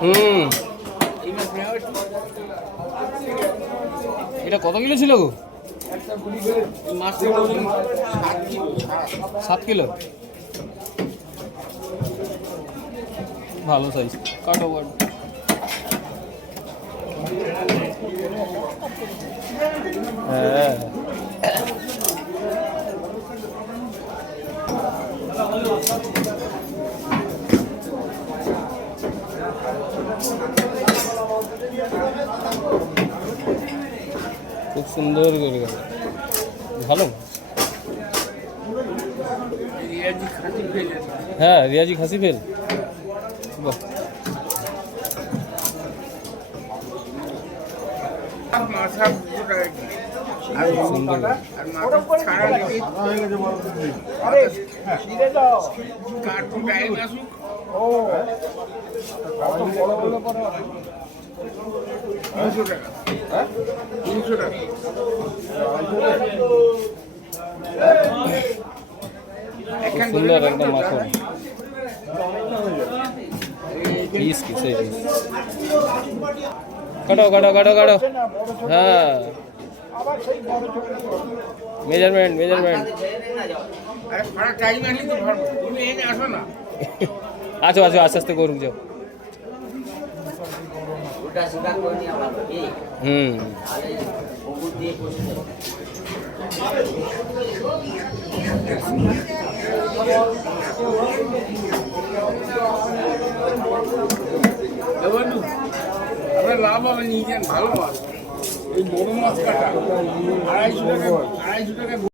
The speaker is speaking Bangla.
হুম। এই মাছ নেওয়া হচ্ছে। এটা কত কিলো ছিল গো? এই মাছটা হলো 7 কিলো। 7 কিলো। ভালো সাইজ। কাটো কাটো। হ্যাঁ। খুব সুন্দর করে গেল। ভালো। রিয়াজি খাসি ফেল। হ্যাঁ, রিয়াজি খাসি ফেল। বাহ। মাথা 200 টাকা কেজি। আর সুন্দর। আর মাথা ছাড়া নেবে। আরে ছিঁড়ে দাও। কাটু টাইম আসুক। ও কত বড় বড় পরে 300 টাকা। হ্যাঁ 300 টাকা। খুব সুন্দর একদম মাখন। পিস কিসে পিস। কাটো কাটো কাটো কাটো। হ্যাঁ, আবার সেই বড় ছোট মেজারমেন্ট মেজারমেন্ট। আরে সারা টাইম আসলে তো ধরবো। তুমি এনে আসো না। আছো আছো, আস্তে আস্তে করুক যাও। ওটা সুগার করে নিয়ে ভালো কি হুম। তাহলে পুকুর দিয়ে বসে যাবে। বন্ধু আপনার লাভ হবে নিয়ে যান, ভালো মাছ। এই বড় মাছ কাটা 250 টাকা 250 টাকা